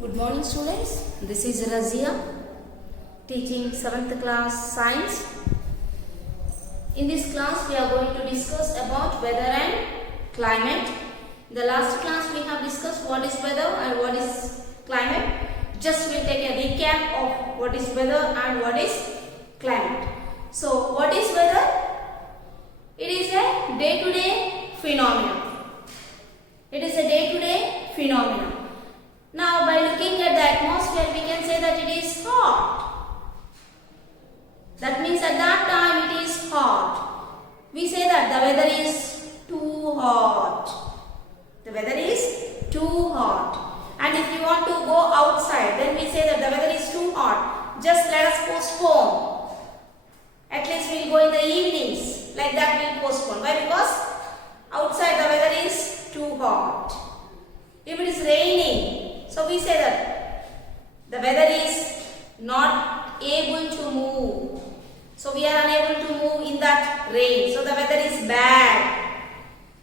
Good morning students, this is Razia teaching 7th class science. In this class we are going to discuss about weather and climate. In the last class we have discussed what is weather and what is climate. Just we will take a recap of what is weather and what is climate. So what is weather? It is a day-to-day phenomenon. It is a day-to-day phenomenon. Now by looking at the atmosphere we can say that it is hot. That means at that time it is hot. We say that the weather is too hot. The weather is too hot. And if you want to go outside, then we say that the weather is too hot. Just let us postpone. At least we will go in the evenings. Like that we will postpone. Why? Because outside the weather is too hot. If it is raining, so we say that the weather is not able to move. So we are unable to move in that rain. So the weather is bad.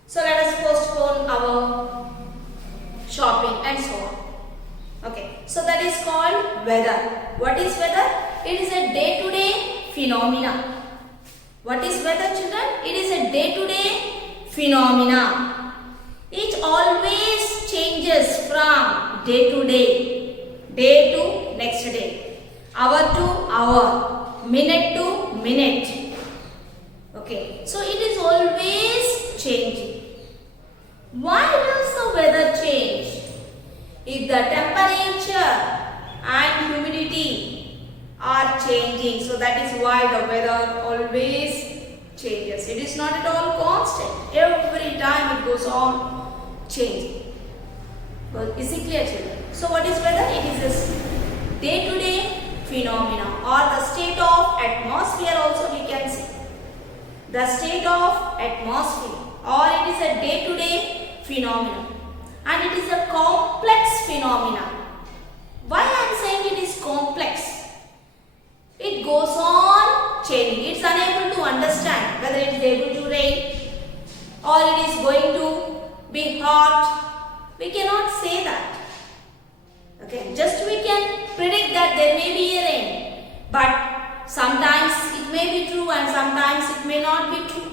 So let us postpone our shopping and so on. Okay. So that is called weather. What is weather? It is a day-to-day phenomena. What is weather, children? It is a day-to-day phenomena. It always changes from day to next day, hour to hour, minute to minute. Okay, so it is always changing. Why does the weather change? If the temperature and humidity are changing, so that is why the weather always changes. It is not at all constant. Every time it goes on changing. Well, is it clear, children? So what is weather? It is this day-to-day phenomena or the state of atmosphere also we can say. The state of atmosphere or it is a day-to-day phenomena and it is a complex phenomena. Why I am saying it is complex? It goes on changing. It is unable to understand whether it is able to rain or it is going to be hot. We cannot say that. Okay, just we can predict that there may be a rain, but sometimes it may be true and sometimes it may not be true.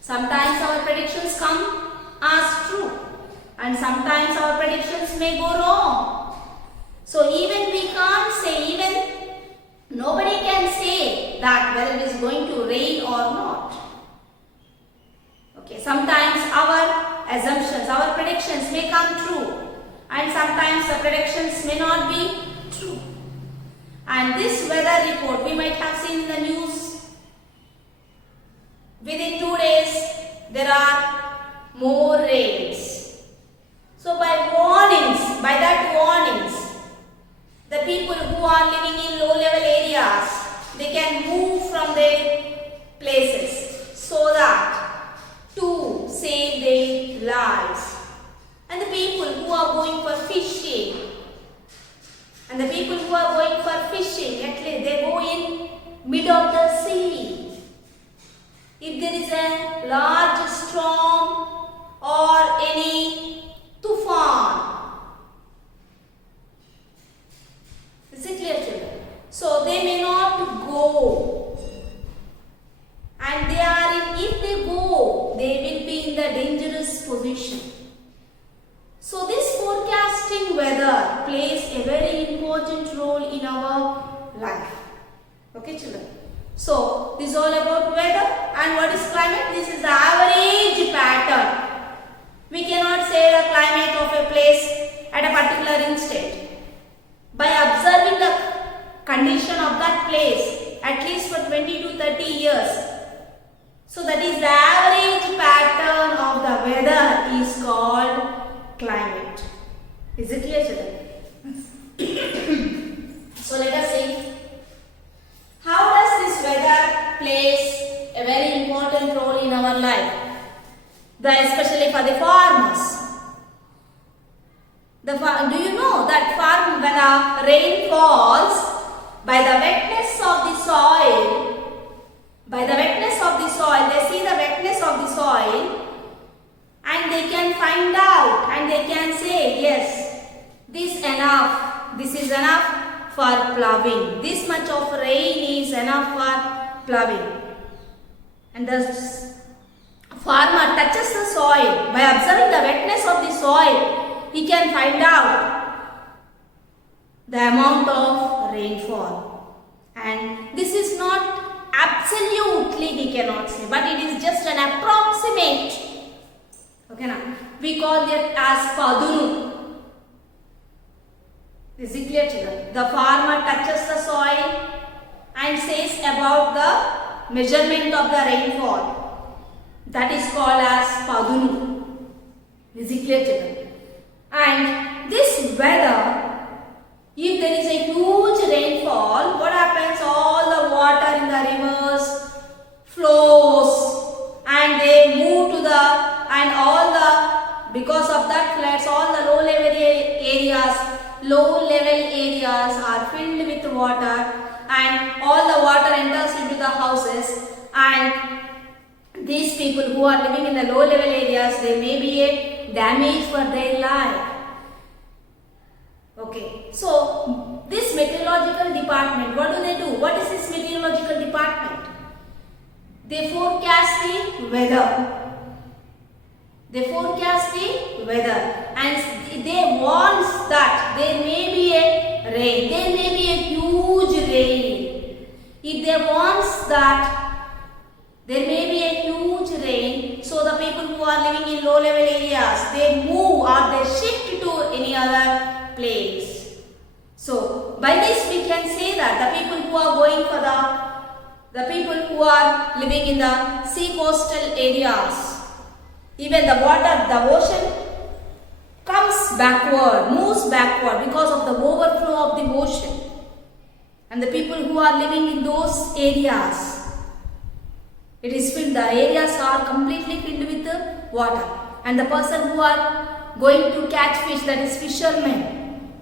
Sometimes our predictions come as true and sometimes our predictions may go wrong. So even we can't say, even nobody can say that whether it is going to rain or not. Okay, sometimes our assumptions, our predictions may come true and sometimes the predictions may not be true. And this weather report we might have seen in the news. Within 2 days there are more rains. So by that warnings, the people who are living in low level areas, they can move from their places so that to save their lives. And the people who are going for fishing, at least they go in mid of the sea. If there is a large storm or any tufan, is it clear, children? So they may not go. And if they go, they will be in the dangerous position. So this forecasting weather plays a very important role in our life. Okay, children? So this is all about weather. And what is climate? This is the average pattern. We cannot say the climate of a place at a particular instant. By observing the condition of that place at least for 20 to 30 years. So that is the average pattern of the weather is called climate. Is it clear, children? So let us see. How does this weather plays a very important role in our life? Especially for the farmers. Do you know that when a rain falls, by the wetness of the soil, they see the wetness of the soil and they can find out and they can say, yes, this enough. This is enough for plowing. This much of rain is enough for plowing. And the farmer touches the soil. By observing the wetness of the soil, he can find out the amount of rainfall. And this is not absolutely, we cannot say, but it is just an approximate. Okay, now we call it as padunu. Is it clear, children? The farmer touches the soil and says about the measurement of the rainfall. That is called as padunu. Is it clear, children? And this weather, if there is a huge rainfall, what happens? All the water in the rivers flows and they move to the, and all the, because of that floods, all the low level areas are filled with water, and all the water enters into the houses, and these people who are living in the low level areas, there may be a damage for their life. Okay, so this meteorological department, what do? What is this meteorological department? They forecast the weather. They forecast the weather and they warn that there may be a rain, there may be a huge rain. If they warn that there may be a huge rain, so the people who are living in low level areas, they move or they shift to any other place. So by this we can say that the people who are going for the people who are living in the sea coastal areas, even the water, the ocean comes backward, moves backward because of the overflow of the ocean. And the people who are living in those areas, it is filled, the areas are completely filled with the water. And the person who are going to catch fish, that is fishermen,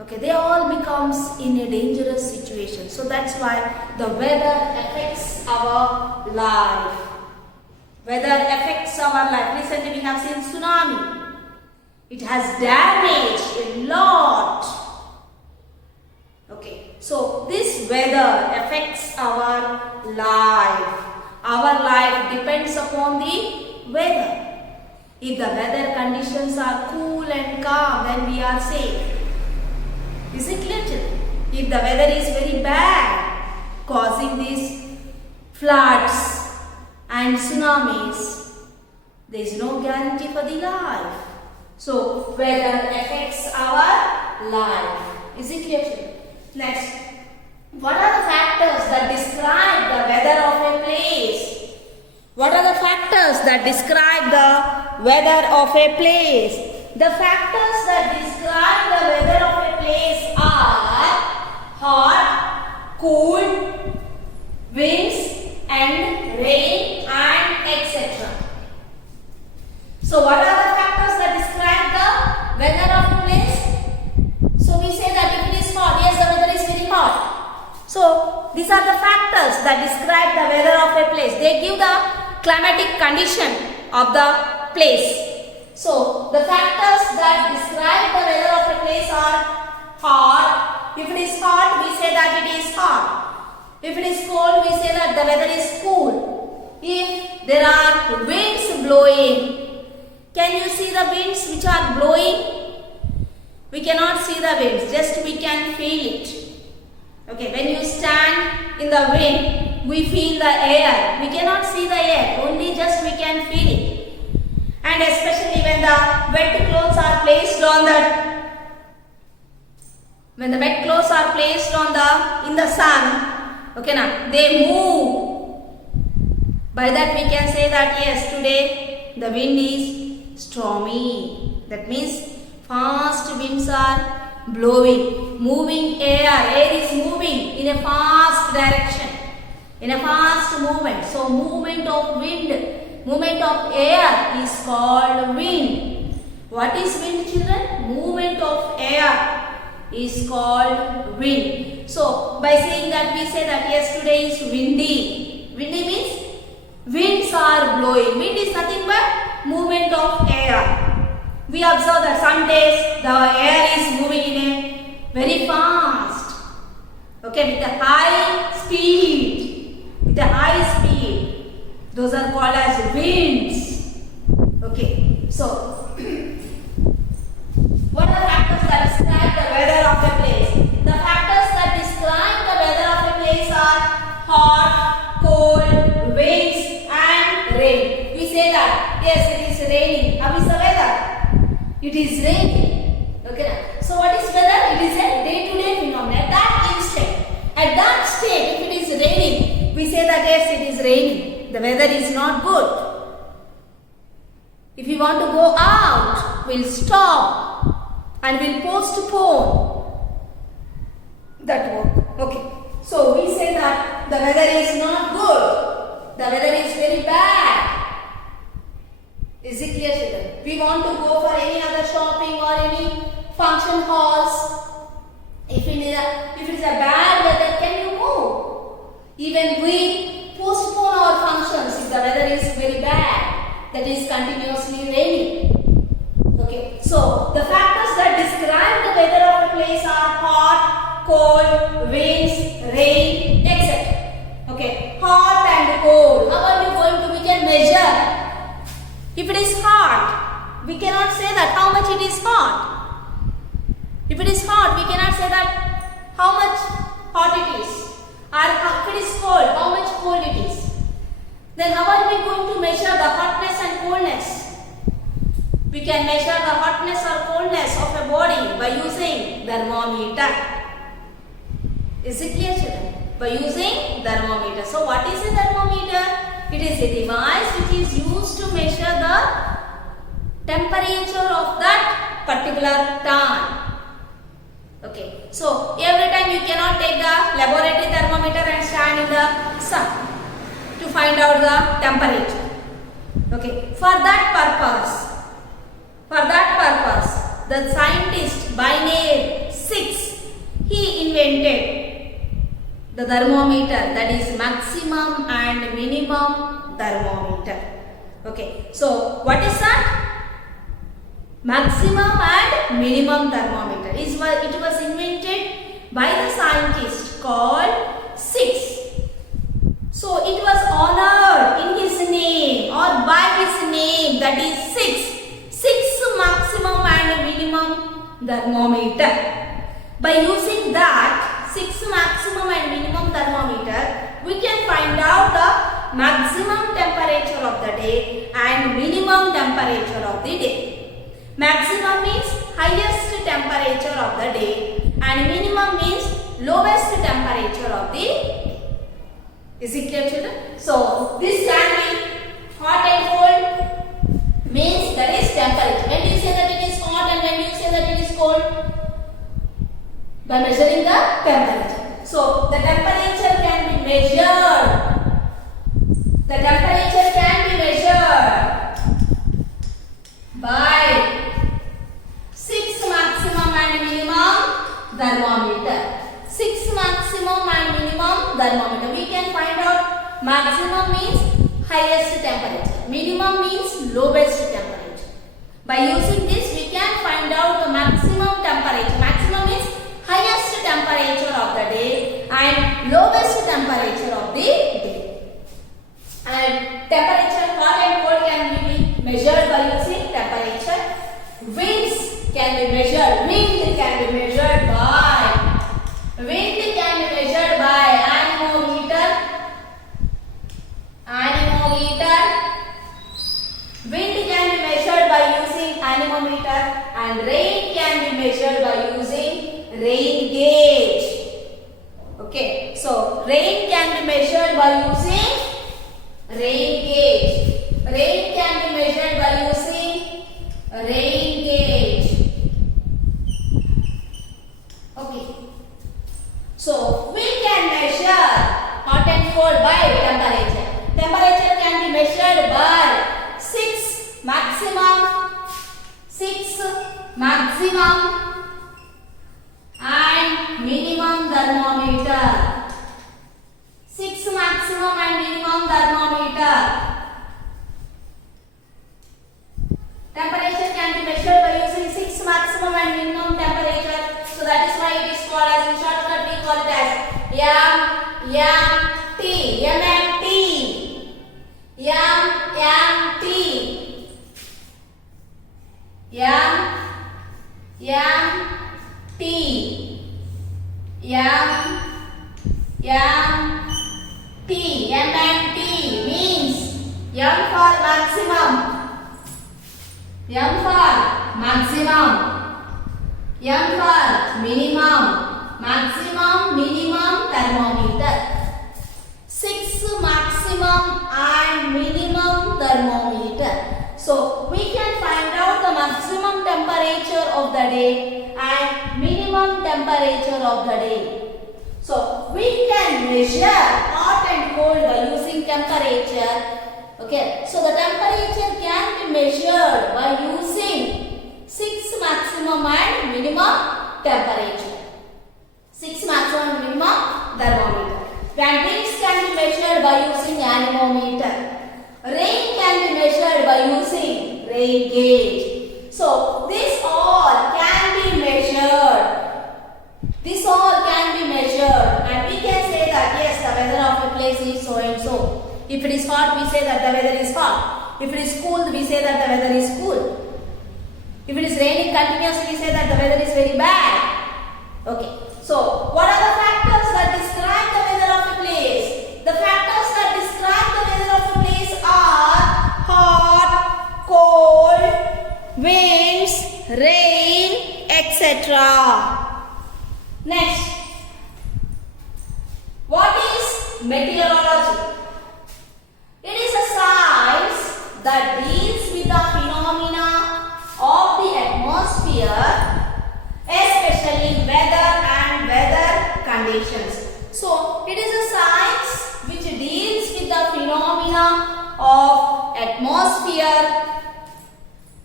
okay, they all becomes in a dangerous situation. So that's why the weather affects our life. Weather affects our life. Recently we have seen tsunami. It has damaged a lot. Okay, so this weather affects our life. Our life depends upon the weather. If the weather conditions are cool and calm, then we are safe. Is it clear? If the weather is very bad, causing these floods and tsunamis, there is no guarantee for the life. So weather affects our life. Is it clear? Next, what are the factors that describe the weather of a place? What are the factors that describe the weather of a place? The factors that describe the weather of a place are hot, cool, winds, and rain, and etc. So what are the factors that describe the weather of a place? So we say that if it is hot, yes, the weather is very hot. So these are the factors that describe the weather of a place. They give the climatic condition of the place. So the factors that describe the weather of a place are hot. If it is hot, we say that it is hot. If it is cold, we say that the weather is cool. If there are winds blowing, can you see the winds which are blowing? We cannot see the winds, just we can feel it. Okay, when you stand in the wind, we feel the air. We cannot see the air, only just we can feel it. And especially when the wet clothes are placed on in the sun, okay, now they move. By that we can say that yes, today the wind is stormy. That means fast winds are blowing, moving air. Air is moving in a fast direction, in a fast movement. So movement of wind, movement of air is called wind. What is wind, children? Movement of air is called wind. So by saying that, we say that yes, today is windy. Windy means winds are blowing. Wind is nothing but movement of air. we observe that some days the air is moving in a very fast, okay, with a high speed, those are called as winds, okay. So what are the factors that describe the weather of a place? The factors that describe the weather of a place are hot, cold, winds and rain. We say that yes, it is raining. How is the weather? It is raining. Okay. So what is weather? It is a day-to-day phenomenon. At that instant, at that state, if it is raining, we say that yes, it is raining. The weather is not good. If we want to go out, we'll stop and we'll postpone that work. Okay. So we say that the weather is not good. The weather is very bad. Is it clear, children? We want to go for any other shopping or any function halls. If it is a bad weather, can you go? Even we postpone our functions if the weather is very bad, that is continuously raining. Okay. So the factors that describe the weather of a place are hot, cold, winds, rain, etc. Okay. Hot and cold. How are we going to? We can measure. If it is hot, we cannot say that how much it is hot. If it is hot, we cannot say that how much hot it is. Or if it is cold, how much cold it is. Then how are we going to measure the hotness and coldness? We can measure the hotness or coldness of a body by using thermometer. Is it clear, children? By using thermometer. So what is a thermometer? It is a device which is used to measure the temperature of that particular time. Okay. So every time you cannot take the laboratory thermometer and stand in the sun to find out the temperature. Okay. For that purpose, the scientist by name Six, he invented the thermometer, that is maximum and minimum thermometer. Okay. So what is that? Maximum and minimum thermometer. It was invented by the scientist called Six. So it was honored in his name or by his name, that is Six. Maximum and minimum thermometer. By using that 6 maximum and minimum thermometer, we can find out the maximum temperature of the day and minimum temperature of the day. Maximum means highest temperature of the day and minimum means lowest temperature of the day. Is it clear, children? So this can be hot and cold. Means that is temperature. When you say that it is hot and when you say that it is cold? By measuring the temperature. So the temperature can be measured. The temperature can be measured by 6 maximum and minimum thermometer. 6 maximum and minimum thermometer. We can find out maximum means highest temperature. Minimum means lowest temperature. By using this, we can find out the maximum temperature. Maximum means highest temperature of the day and lowest temperature of the day. And temperature, hot and cold, can be measured by using temperature. Winds can be measured. Wind can be measured by anemometer. Wind can be measured by using anemometer and rain can be measured by using rain gauge. Okay, so rain can be measured by using rain gauge. Rain can be measured by using rain gauge. Okay, so we can measure hot and cold by temperature. Temperature can be measured by 6 maximum and minimum thermometer. 6 maximum and minimum thermometer. Temperature can be measured by fixed maximum and minimum temperature. So that is why it is called as, in shortcut we call it as MMT. MMT. MMT. MMT means M for maximum. M for maximum. M for minimum. Maximum, minimum thermometer. 6 maximum and minimum thermometer. So we can find out the maximum temperature of the day and minimum temperature of the day. So we can measure hot and cold by using temperature. Okay, so the temperature can be measured by using 6 maximum and minimum temperature. 6 maximum and minimum thermometer. And winds can be measured by using anemometer. Rain can be measured by using rain gauge. So this all can be measured. This all can be measured, and we can say that yes, the weather of a place is so and so. If it is hot, we say that the weather is hot. If it is cool, we say that the weather is cool. If it is raining continuously, we say that the weather is very bad. Okay. So, what are the factors that describe the weather of a place? The factors that describe the weather of a place are hot, cold, winds, rain, etc. Next, what is meteorology? It is a science that deals with the phenomena of the atmosphere, especially weather and weather conditions. So, it is a science which deals with the phenomena of atmosphere,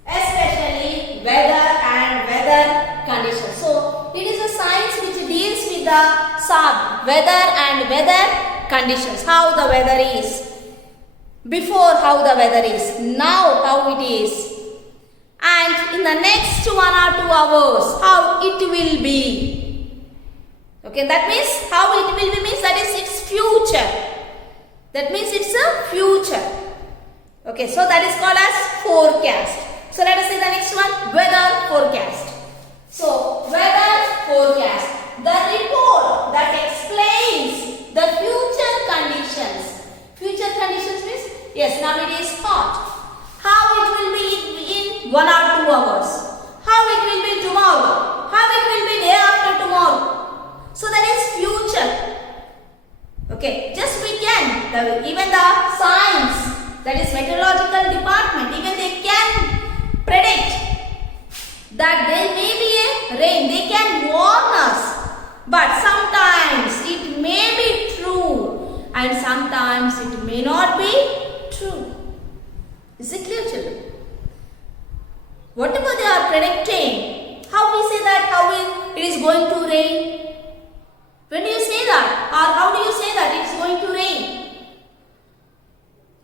especially weather and weather conditions. So, it is a science which deals with the weather and weather conditions. How the weather is. Before how the weather is. Now how it is. And in the next 1 or 2 hours how it will be. Okay, that means how it will be means that is its future. That means it's a future. Okay, so that is called as forecast. So let us see the next one, weather forecast. So, weather forecast, the report that explains the future conditions. Future conditions means, yes, now it is hot. How it will be in 1 or 2 hours. How it will be tomorrow. How it will be day after tomorrow. So, that is future. Okay, just we can, even the science, that is meteorological department, even they can predict that there may be a rain. They can warn us, but sometimes it may be true and sometimes it may not be true. Is it clear, children? Whatever they are predicting, how we say that how it is going to rain? When do you say that? Or how do you say that it is going to rain?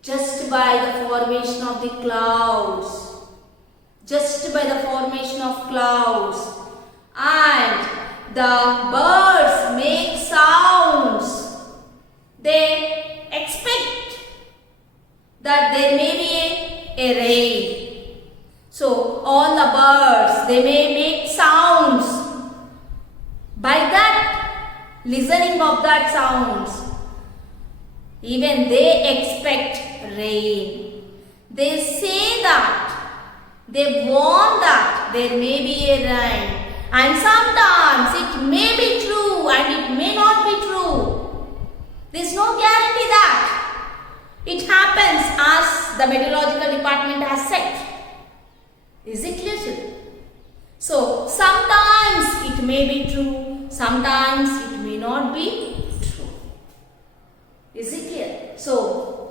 Just by the formation of the clouds. Just by the formation of clouds, and the birds make sounds. They expect that there may be a rain. So all the birds, they may make sounds. By that, listening of that sounds, even they expect rain. They say that. They warn that there may be a rain, and sometimes it may be true and it may not be true. There is no guarantee that it happens as the meteorological department has said. Is it clear? So, sometimes it may be true, sometimes it may not be true. Is it clear? So,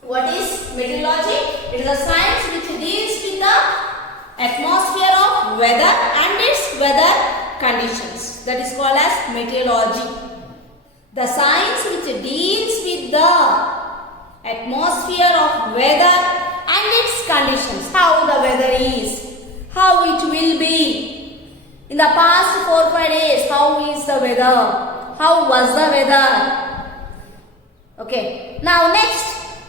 what is meteorology? It is a science which deals with the atmosphere of weather and its weather conditions. That is called as meteorology. The science which deals with the atmosphere of weather and its conditions. How the weather is, how it will be, In the past 4-5 days, how is the weather? How was the weather? Okay. Now next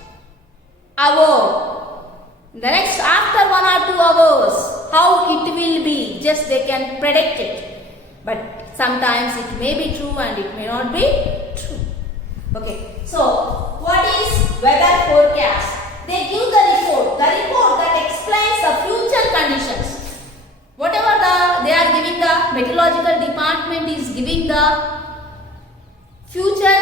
hour. The next after 1 or 2 hours, how it will be? Just they can predict it. But sometimes it may be true and it may not be true. Okay. So what is weather forecast? They give the report that explains the future conditions. Whatever they are giving, the meteorological department is giving the future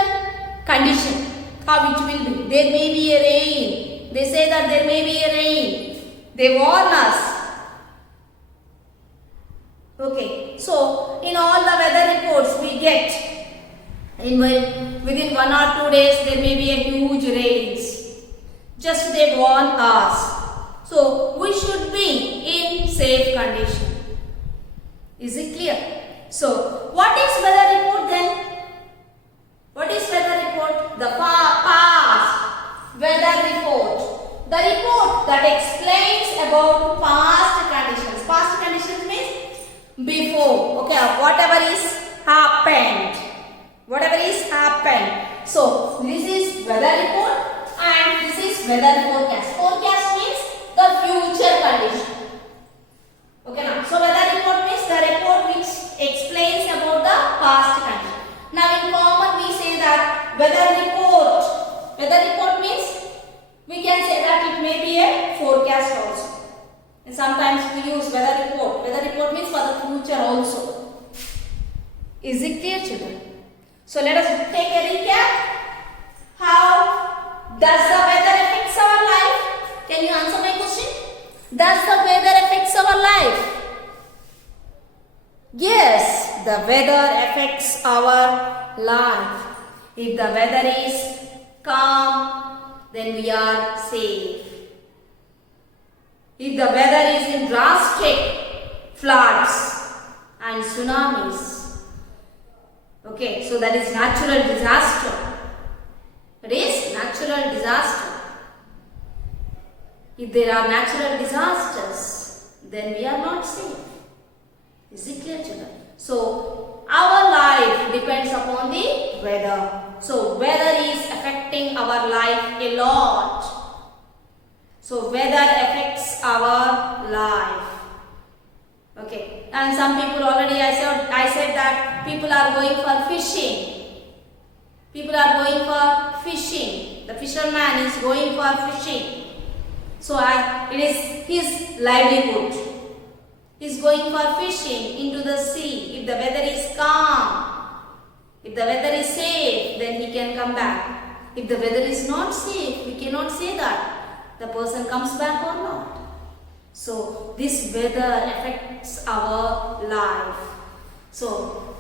condition, how it will be. There may be a rain. They say that there may be a rain. They warn us. Okay, so in all the weather reports we get, within 1 or 2 days there may be a huge rains. Just they warn us. So we should be in safe condition. Is it clear? So what is weather report then? What is weather report? The past weather report. The report that explains about past conditions. Past conditions means before. Okay, whatever is happened. Whatever is happened. So this is weather report and this is weather forecast. Forecast means the future condition. Okay, now so weather report means the report which explains about the past condition. Now in common we say that weather report. Weather report means we can say that it may be a forecast also. And sometimes we use weather report. Weather report means for the future also. Is it clear, children? So let us take a recap. How does the weather affects our life? Can you answer my question? Does the weather affects our life? Yes, the weather affects our life. If the weather is calm, then we are safe. If the weather is in drastic floods and tsunamis, okay, so that is natural disaster. It is natural disaster. If there are natural disasters, then we are not safe. Is it clear, children? So our life depends upon the weather. So weather is affecting our life a lot. So weather affects our life. Okay. And some people already I said that people are going for fishing. People are going for fishing. The fisherman is going for fishing. So it is his livelihood. He is going for fishing into the sea. If the weather is calm, if the weather is safe, then he can come back. If the weather is not safe, we cannot say that the person comes back or not. So this weather affects our life. So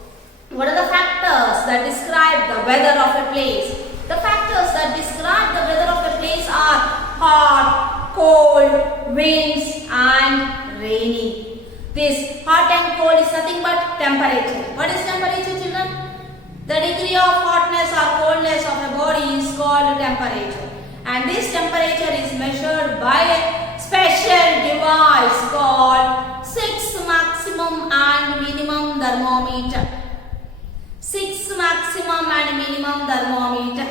what are the factors that describe the weather of a place? The factors that describe the weather of a place are hot, cold, winds and rainy. This hot and cold is nothing but temperature. What is temperature, children? The degree of hotness or coldness of a body is called temperature. And this temperature is measured by a special device called 6 maximum and minimum thermometer. 6 maximum and minimum thermometer.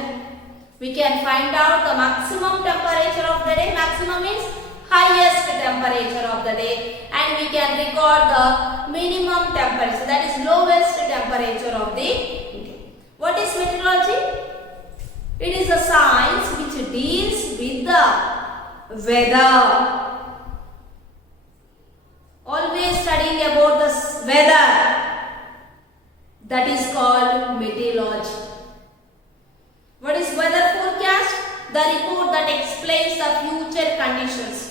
We can find out the maximum temperature of the day. Maximum means highest temperature of the day, and we can record the minimum temperature, that is lowest temperature of the day. What is meteorology? It is a science which deals with the weather. Always studying about the weather. That is called meteorology. What is weather forecast? The report that explains the future conditions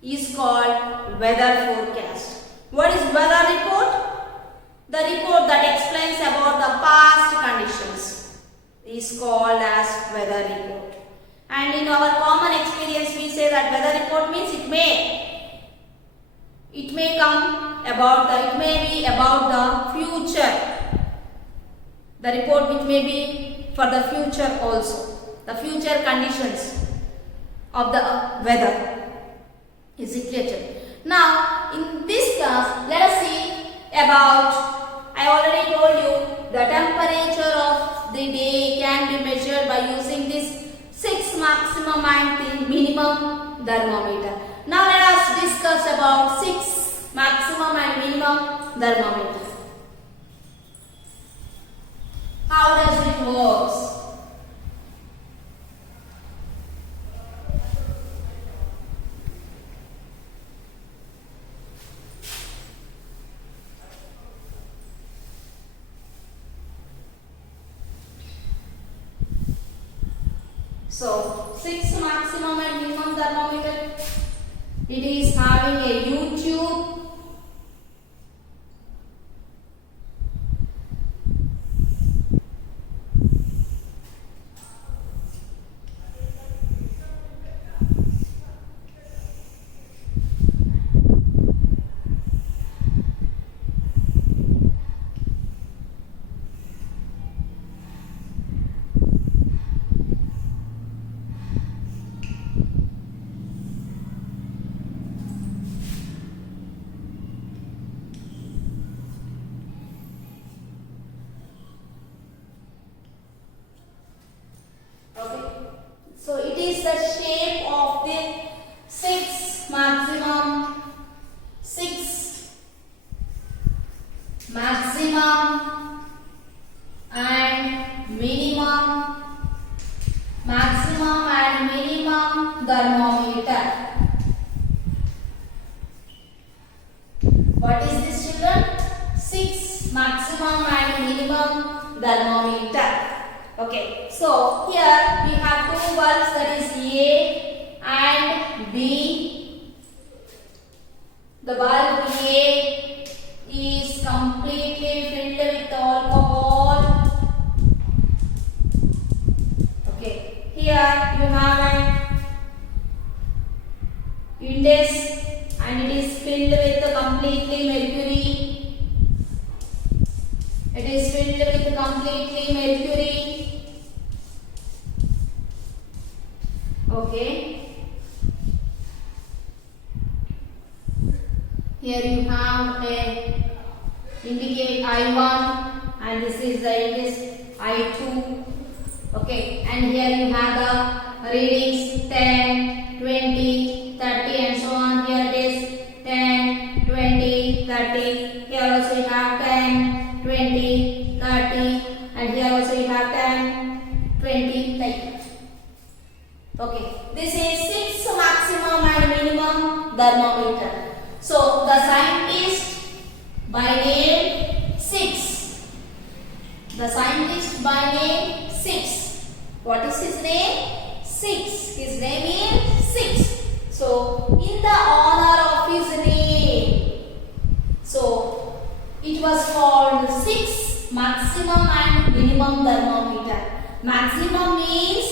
is called weather forecast. What is weather report? The report that explains about the past conditions is called as weather report. And in our common experience we say that weather report means it may be about the future. The report which may be for the future also. The future conditions of the weather. Is it clear? Now, in this class, let us see about, I already told you, the temperature of the day can be measured by using this 6 maximum and minimum thermometer. Now let us discuss about 6 maximum and minimum thermometer. How does it work? So 6 maximum and minimum thermometer, it is having a U-tube. So it is the shape of the 6 maximum and minimum thermometer. What is this, children? 6 maximum and minimum thermometer. Okay, so here we have two bulbs, that is A and B. The bulb A is completely filled with alcohol. Okay, here you have an index and it is filled with completely mercury. It is filled with completely mercury. Okay. Here you have a indicate I1 and this is the index I2. Okay, and here you have the readings 10, 20, 30 and so on. Here it is 10, 20, 30. Here also you have 10, 20, 30 and here also you have 10, 20 like that. Okay, this is 6 maximum and minimum thermometer. So the scientist by name 6. The scientist by name 6. What is his name? 6. His name is 6. So in the honor of his name, so it was called 6 maximum and minimum thermometer. Maximum means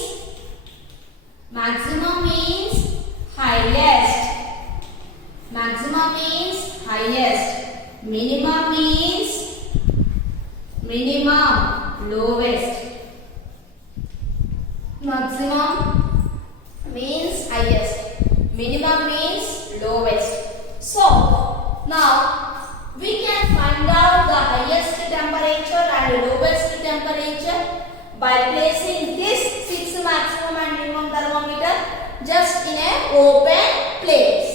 highest. Maximum means highest. Minimum means minimum, lowest. Maximum means highest. Minimum means lowest. So now we can find out the highest temperature and lowest temperature by placing this 6 maximum and minimum thermometer just in an open place.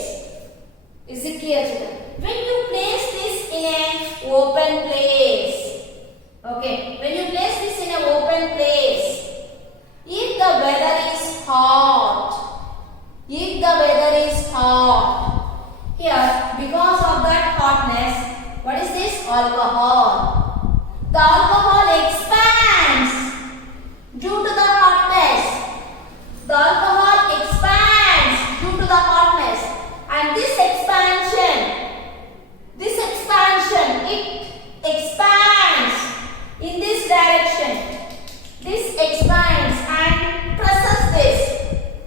Is it clear, children? When you place this in an open place, okay, when you place this in an open place, if the weather is hot, here because of that hotness, what is this? Alcohol. The alcohol expands due to the hotness. The alcohol expands due to the hotness, and this expansion, it expands in this direction. This expands and presses this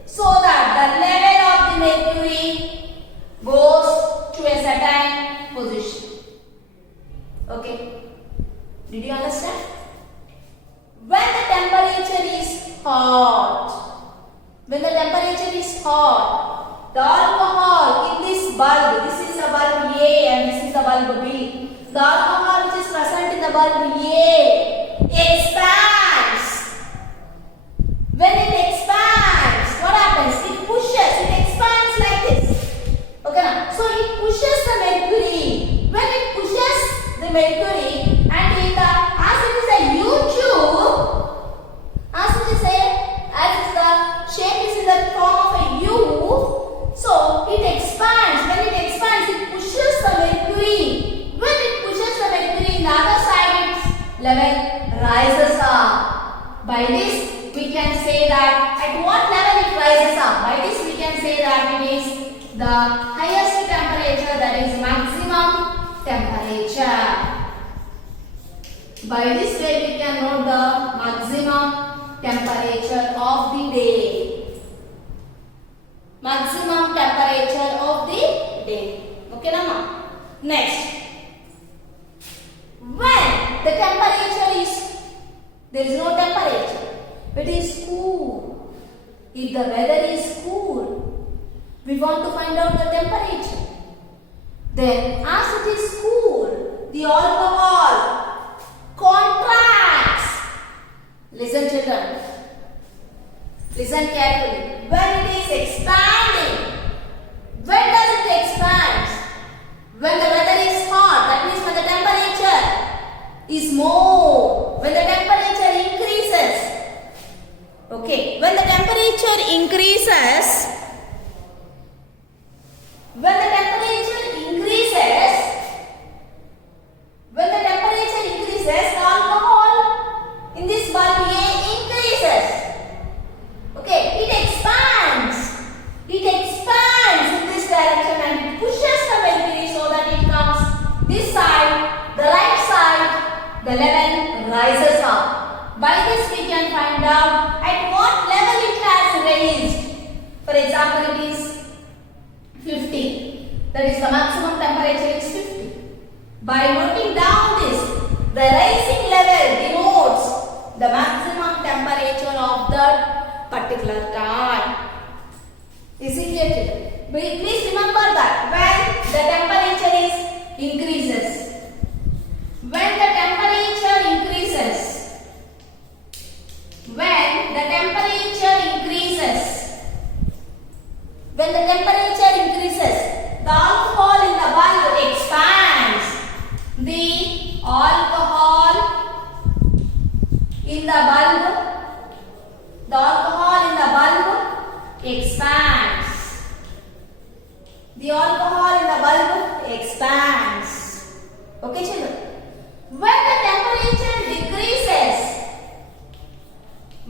so that the level of the mercury goes to a certain position. Okay, did you understand? When the temperature is hot, the alcohol in this bulb, this is the bulb A and this is the bulb B. The alcohol which is present in the bulb A expands. When it expands, what happens? It pushes, it expands like this. Okay, now, so it pushes the mercury. When it pushes the mercury, and in the, as it is a U-tube, as it is the shape is in the form of a U, so it expands. When it expands, it pushes the mercury. When it pushes the mercury, in the other side, its level rises up. By this, we can say that at what level it rises up. By this, we can say that it is the highest temperature, that is maximum temperature. By this way, we can note the maximum temperature of the day. Maximum temperature of the day. Okay, Nama? Next. When the temperature is, there is no temperature, it is cool. If the weather is cool, we want to find out the temperature. Then, as it is cool, the alcohol contracts. Listen, children. Listen carefully. When it is expanding, when does it expand? When the weather is hot, that means when the temperature is more, when the temperature increases. Okay, when the temperature increases, when the temperature increases, the alcohol in this bulb A increases. Okay, it expands. It expands in this direction and it pushes the mercury so that it comes this side, the right side, the level rises up. By this we can find out at what level it has raised. For example, it is 50. That is the maximum temperature is 50. By noting down this, the rising level denotes the maximum temperature of that particular time. Is it clear? Please remember that when the temperature is increases, when the temperature increases, when the temperature increases, when the temperature increases, the alcohol in the bulb expands. The alcohol in the bulb expands. The alcohol in the bulb expands. Okay, children? When the temperature decreases,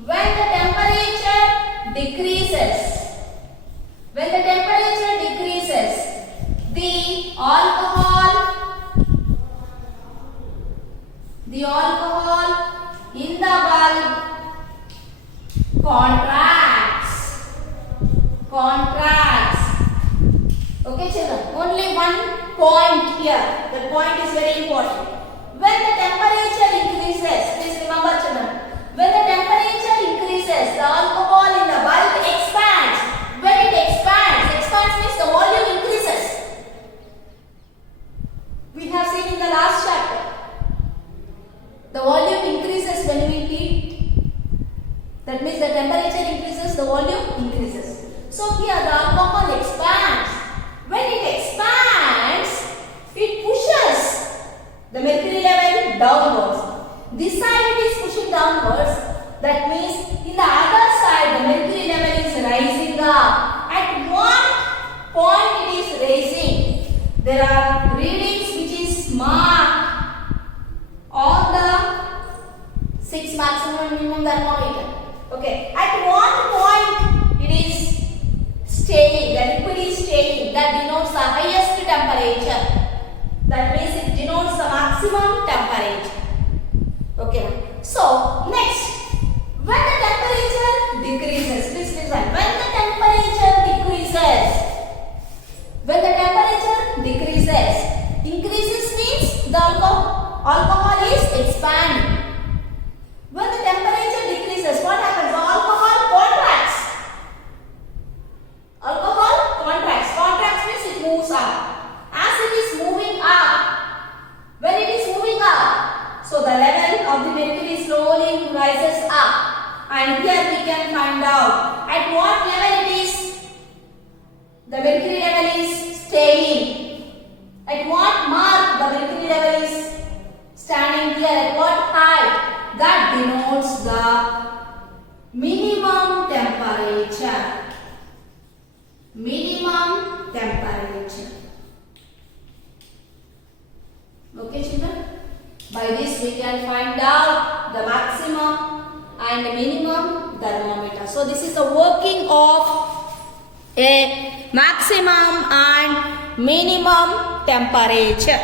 when the temperature decreases, the alcohol in the bulb contracts. Okay, children, only one point here. The point is very important. When the temperature increases, please remember, children, when the temperature increases, the alcohol in the bulb expands. When it expands means the volume increases. We have seen in the last chapter. The volume increases when we heat. That means the temperature increases, the volume increases. So here the alcohol expands. When it expands, it pushes the mercury level downwards. This side it is pushing downwards. That means in the other side the mercury level is rising up. At what point it is raising? There are readings which is marked on the 6 maximum and minimum thermometer. Okay, at what point it is staying, the liquid is staying, that denotes the highest temperature. That means it denotes the maximum temperature. Okay, so next, when the temperature decreases, please listen, when the temperature decreases, increases means the alcohol is expanding. When the temperature decreases, what happens? The alcohol contracts. Contracts means it moves up. As it is moving up, when and here we can find out at what level it is. The mercury level is staying. At what mark the mercury level is standing here? At what height? That denotes the minimum temperature. Minimum temperature. Okay, children? By this we can find out the maximum and the minimum thermometer. So this is the working of a maximum and minimum temperature.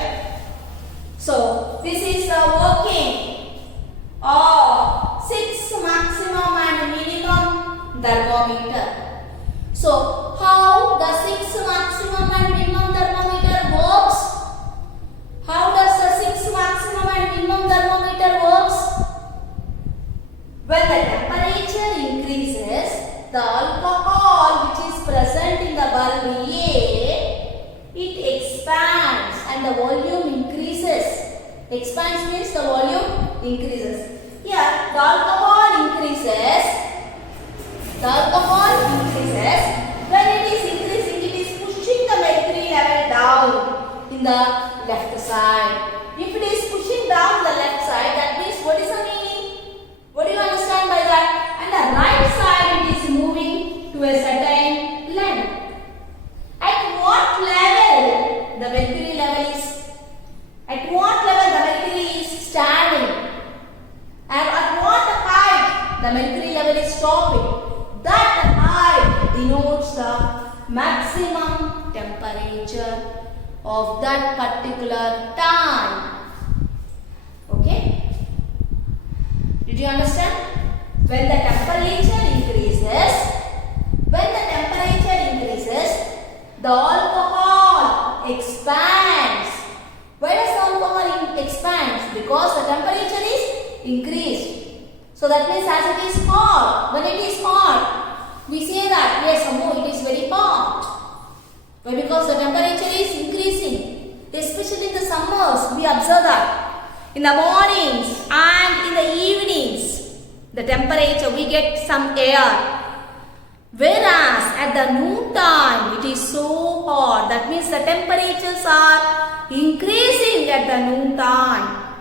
So this is the working of 6 maximum and minimum thermometer. So how the 6 maximum and minimum thermometer works? How does the 6 maximum and minimum thermometer works? When the temperature increases, the alcohol which is present in the bulb A, it expands and the volume increases. Expands means the volume increases. Here the alcohol increases. The alcohol increases. When it is increasing, it is pushing the mercury level down in the left side. If it is pushing down the left side, that means what is the meaning? What do you understand by that? And the right side it is moving to a certain length. At what level the mercury level is? At what level the mercury is standing? And at what height the mercury level is stopping? That height denotes the maximum temperature of that particular time. Okay? Did you understand? When the temperature increases, the alcohol expands. Why does the alcohol expand? Because the temperature is increased. So that means as it is hot, when it is hot, we say that yes, it is very hot. Why? Because the temperature is increasing. Especially in the summers, we observe that. In the mornings and in the evenings, the temperature, we get some air. Whereas at the noon time, it is so hot. That means the temperatures are increasing at the noon time.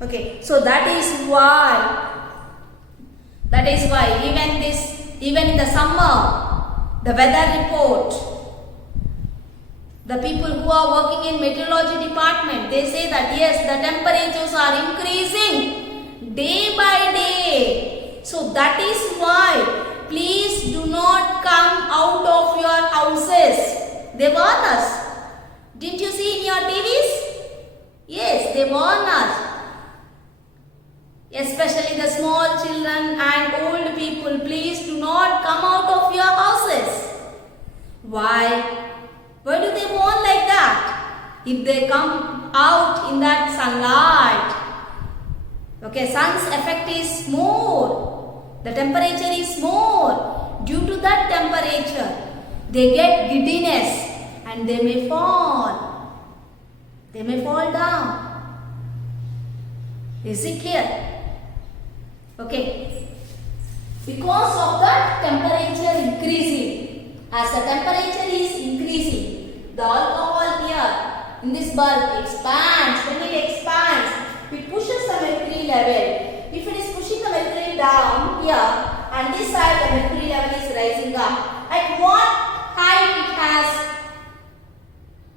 Okay, so that is why even in the summer, the weather report, the people who are working in meteorology department, they say that yes, the temperatures are increasing day by day. So that is why please do not come out of your houses. They warn us. Didn't you see in your TVs? Yes, they warn us. Especially the small children and old people, please do not come out of your houses. Why? Why do they warn like that? If they come out in that sunlight, okay, sun's effect is more. The temperature is more. Due to that temperature, they get giddiness and they may fall. They may fall down. Is it clear? Okay. Because of that temperature increasing, as the temperature is increasing, the alcohol here in this bulb expands. When it expands, it pushes the mercury level. If it is pushing the mercury down here, and this side the mercury level is rising up, at what height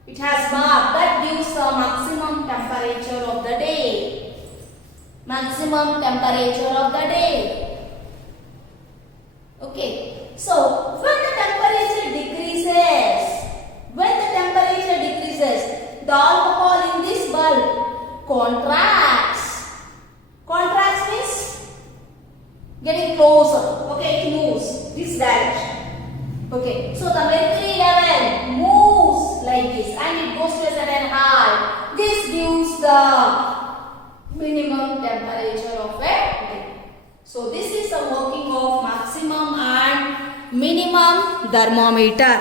it has marked, that gives the maximum temperature of the day. Maximum temperature of the day. Okay. So when the temperature decreases, the alcohol in this bulb contracts. Contracts means getting closer. Okay, it moves this direction. Okay, so the mercury level moves like this and it goes to a certain height. This gives the minimum temperature of a day. So this is the working of maximum and minimum thermometer.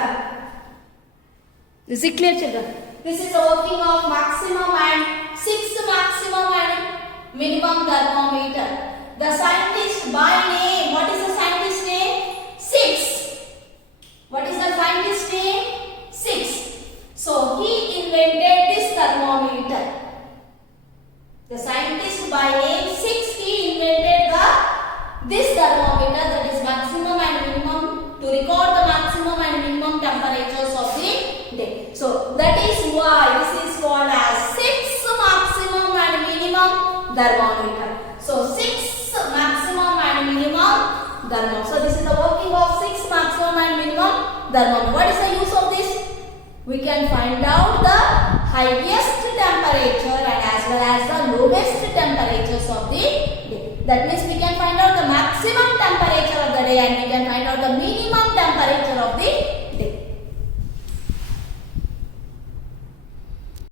Is it clear, children? This is the working of maximum and 6 maximum and minimum thermometer. The scientist by name. What is the scientist name? 6. What is the scientist name? 6. So he invented this thermometer. The scientist by name 6, he invented this thermometer, that is maximum and minimum, to record the maximum and minimum temperatures of the day. So that is why this is called as 6 maximum and minimum thermometer. So 6 maximum and minimum thermometer. So this is the working of 6 maximum and minimum thermometer. What is the use of this? We can find out the highest temperature and as well as the lowest temperatures of the day. That means we can find out the maximum temperature of the day and we can find out the minimum temperature of the